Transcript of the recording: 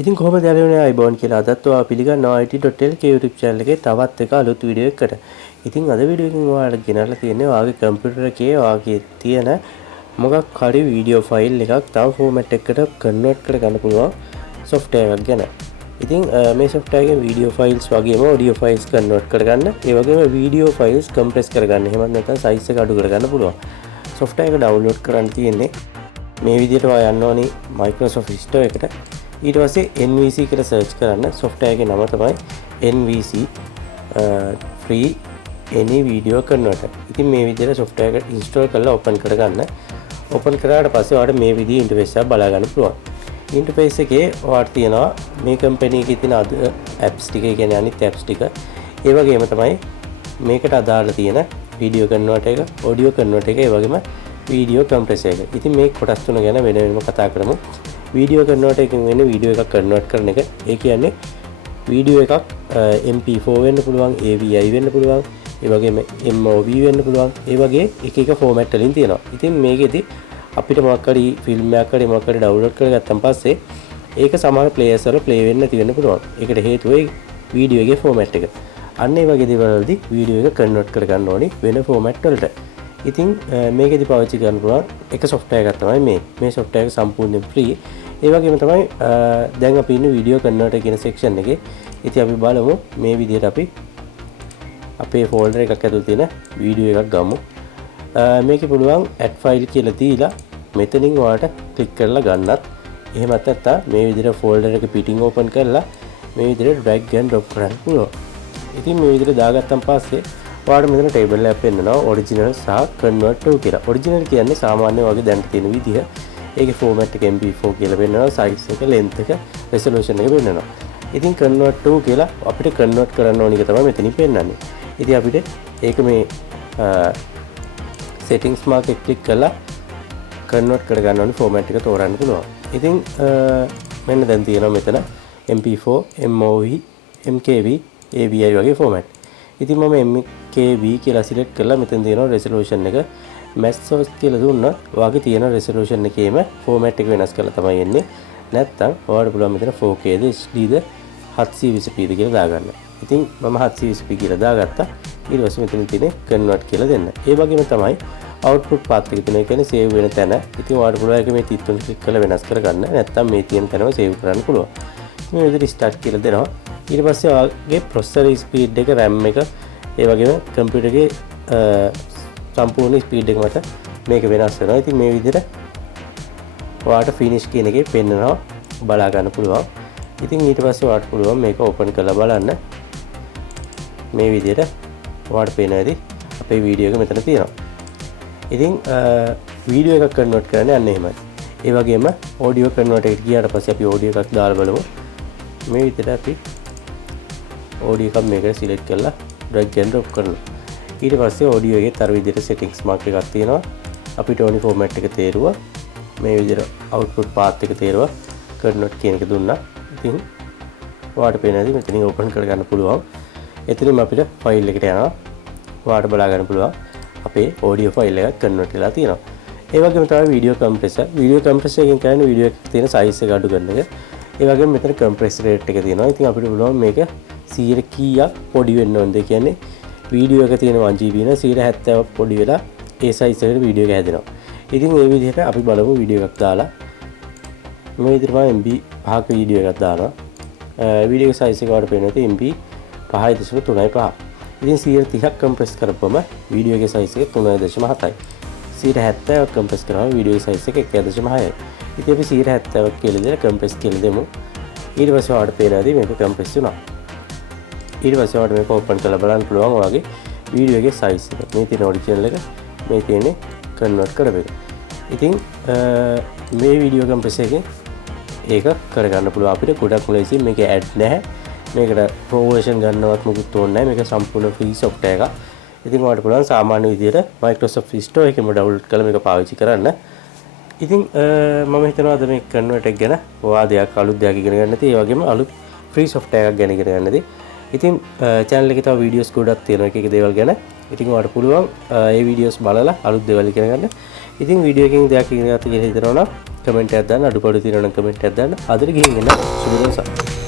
ඉතින් කොහොමද යාළුවනේ අයිබෝන් කියලා අදත් ඔයා පිළිගන්නවා IT.lk YouTube channel එකේ තවත් එක අලුත් වීඩියෝ එකකට. ඉතින් අද වීඩියෝ එකකින් ඔයාලට ගෙනල්ලා තියෙන්නේ ඔයාගේ කම්පියුටර් එකේ ඔයාගේ තියෙන මොකක් හරි වීඩියෝ ෆයිල් එකක් තව ෆෝමැට් එකකට කන්වර්ට් කරගන්න පුළුවන් software එකක් ගැන. ඉතින් මේ software එකේ වීඩියෝ ෆයිල්ස් වගේම ඔඩියෝ ෆයිල්ස් කන්වර්ට් කරගන්න, ඒ වගේම වීඩියෝ ෆයිල්ස් කම්ප්‍රෙස් කරගන්න, එහෙමත් නැත්නම් සයිස් එක අඩු කරගන්න පුළුවන්. software එක ඩවුන්ලෝඩ් කරන්න තියෙන්නේ මේ විදිහට ඔයා යන්න ඕනි Microsoft Store එකට. ඊට පස්සේ NVC කියලා සර්ච් කරන්න. software එකේ නම තමයි NVC free any video converter. ඉතින් මේ විදිහට software එක install කරලා open කරගන්න. open කරාට පස්සේ ඔයාලට මේ විදිහේ interface එක බලා ගන්න පුළුවන්. interface එකේ ඔයාලට තියෙනවා මේ company එකේ තියෙන apps ටික, ඒ කියන්නේ අනිත් apps ටික. ඒ වගේම තමයි මේකට අදාළ තියෙන video converter එක, audio converter එක, ඒ වගේම video compressor එක. ඉතින් මේ කොටස් තුන ගැන වෙන වෙනම කතා කරමු. වීඩියෝ කන්වර්ටර් එකකින් වෙන්නේ වීඩියෝ එකක් කන්වර්ට් කරන එක. ඒ කියන්නේ වීඩියෝ එකක් MP4 වෙන්න පුළුවන්, AVI වෙන්න පුළුවන්, ඒ වගේම MOV වෙන්න පුළුවන්. ඒ වගේ එක එක ෆෝමැට් වලින් තියෙනවා. ඉතින් මේකෙදි අපිට මොකක් හරි ෆිල්ම් එකක් හරි මොකක් හරි ඩවුන්ලෝඩ් කරගත්තන් පස්සේ ඒක සමහර ප්ලේයර්ස් වල ප්ලේ වෙන්න නැති වෙන්න පුළුවන්. ඒකට හේතුව ඒ වීඩියෝ එකේ ෆෝමැට් එක. අන්න ඒ වගේ දේවල් වලදී වීඩියෝ එක කන්වර්ට් කරගන්න ඕනි වෙන ෆෝමැට් වලට. ඉතින් මේකෙදි පාවිච්චි කරන්න පුළුවන් එක software එකක් තමයි මේ software එක සම්පූර්ණයෙන් free. ඒ වගේම තමයි දැන් අපි ඉන්නේ වීඩියෝ කන්වර්ටර් කියන section එකේ. ඉතින් අපි බලමු මේ විදිහට අපි අපේ folder එකක් ඇතුළේ තියෙන වීඩියෝ එකක් ගමු. මේකේ පුළුවන් add file කියලා දීලා මෙතනින් ඔයාලට ක්ලික් කරලා ගන්නත්. එහෙමත් නැත්නම් මේ විදිහට folder එක පිටින් open කරලා මේ විදිහට drag and drop කරන්න පුළුවන්. ඉතින් මේ විදිහට දාගත්තන් පස්සේ ඔයාලට මෙතන table එකක් පෙන්නනවා original සහ convert to කියලා. original කියන්නේ සාමාන්‍ය වගේ දැන් තියෙන විදිහ. ඒකේ format එක MP4 කියලා පෙන්නනවා, size එක, length එක, resolution එක පෙන්නනවා. ඉතින් convert to කියලා අපිට convert කරන්න ඕන එක තමයි මෙතනින් පෙන්නන්නේ. ඉතින් අපිට ඒක මේ settings mark එක click කරලා convert කරගන්න ඕනේ format එක තෝරන්න පුළුවන්. ඉතින් මෙන්න දැන් තියෙනවා මෙතන MP4, MOV, MKV, AVI වගේ format. ඉතින් මම MKV කියලා select කරලා මෙතන තියෙනවා resolution එක match source කියලා දුන්නොත් ඔයාගේ තියෙන resolution එකේම format එක වෙනස් කරලා තමයි එන්නේ. නැත්තම් ඔයාලට පුළුවන් මෙතන 4K ද HD ද 720p ද කියලා දාගන්න. ඉතින් මම 720p කියලා දාගත්තා. ඊට පස්සේ මෙතන තියෙන convert කියලා දෙන්න. ඒ වගේම තමයි output path එක තියෙන, ඒ කියන්නේ save වෙන තැන. ඉතින් ඔයාලට පුළුවන් ඒක මේ තිත් තුන ක්ලික් කරලා වෙනස් කරගන්න. නැත්තම් මේ තියෙන තැනම save කරන්න පුළුවන්. මේ විදිහට start කියලා දෙනවා. ඊට පස්සේ ඔයාගේ processor speed එක, RAM එක, ඒ වගේම computer එකේ සම්පූර්ණ ස්පීඩ් එක මත මේක වෙනස් වෙනවා. ඉතින් මේ විදිහට ඔයාලට finish කියන එකේ පෙන්නනවා, බලා ගන්න පුළුවන්. ඉතින් ඊට පස්සේ ඔයාලට පුළුවන් මේක open කරලා බලන්න. මේ විදිහට ඔයාලට පේනවාදී අපේ වීඩියෝ එක මෙතන තියෙනවා. ඉතින් වීඩියෝ එකක් කන්වර්ට් කරන්නේ අන්න එහෙමයි. ඒ වගේම audio converter එකට ගියාට පස්සේ අපි audio එකක් දාලා බලමු. මේ විදිහට අපි audio එකක් මේකට select කරලා drag and drop කරනවා. ඊට පස්සේ audio එකේ තර විදිහට settings mark එකක් තියෙනවා. අපිට ඕනි format එක තේරුවා. මේ විදිහට output path එක තේරුවා. convert කියන එක දුන්නා. ඉතින් ඔයාලට පේනවාදී මෙතනින් open කරගන්න පුළුවන්. එතනින්ම අපිට file එකට යනවා. ඔයාලට බලා ගන්න පුළුවන් අපේ audio file එකක් convert වෙලා තියෙනවා. ඒ වගේම තමයි video compressor. video compressor එකෙන් කියන්නේ video එකේ තියෙන size එක අඩු කරන එක. ඒ වගේම මෙතන compress rate එක තියෙනවා. ඉතින් අපිට පුළුවන් මේක 100 කීයක් පොඩි වෙන්න ඕනද කියන්නේ වීඩියෝ එක තියෙන 1GB න 170ක් පොඩි වෙලා ඒ size එකට වීඩියෝ එක හැදෙනවා. ඉතින් මේ විදිහට අපි බලමු වීඩියෝ එකක් දාලා. මේ විදිහට මම MB 5ක වීඩියෝ එකක් දානවා. වීඩියෝ එක size එක වලට පේනවා MB 5.3.5. ඉතින් 130ක් compress කරපුවම වීඩියෝ එකේ size එක 3.7යි. 170ක් compress කරාම වීඩියෝ එකේ size එක 1.6යි. ඉතින් අපි 170ක් කියලා දාලා compress කියලා දෙමු. ඊට පස්සේ ඔයාලට පේනවාදී මේක compress වුණා. ඊට පස්සේ ඔයාලට මේක open කරලා බලන්න පුළුවන් ඔයාගේ වීඩියෝ එකේ size එක. මේ තියෙන original එක, මේ තියෙන්නේ convert කරපු එක. ඉතින් මේ වීඩියෝ compressor එකෙන් ඒක කරගන්න පුළුවන් අපිට. ගොඩක් ලේසියෙන් මේක add නැහැ. මේකට pro version ගන්නවත් මොකුත් ඕනේ නැහැ. මේක සම්පූර්ණ free software එකක්. ඉතින් ඔයාලට පුළුවන් සාමාන්‍ය විදිහට Microsoft Store එකේම download කරලා මේක පාවිච්චි කරන්න. ඉතින් මම හිතනවා අද මේ convert එක ගැන ඔයා දෙයක් අලුත් දෙයක් ඉගෙන ගන්න නැති, ඒ වගේම අලුත් free software එකක් ගැන ඉගෙන ගන්න නැති. ඉතින් channel එකේ තව videos ගොඩක් තියෙනවා එක එක දේවල් ගැන. ඉතින් ඔයාලට පුළුවන් ඒ videos බලලා අලුත් දේවල් ඉගෙන ගන්න. ඉතින් වීඩියෝ එකකින් දෙයක් ඉගෙන ගන්න කියලා හිතනවා නම් කමෙන්ට් එකක් දාන්න, අඩුපාඩු තියෙනවා නම් කමෙන්ට් එකක් දාන්න. අදට ගිහින් එන්න සුබ දවසක්.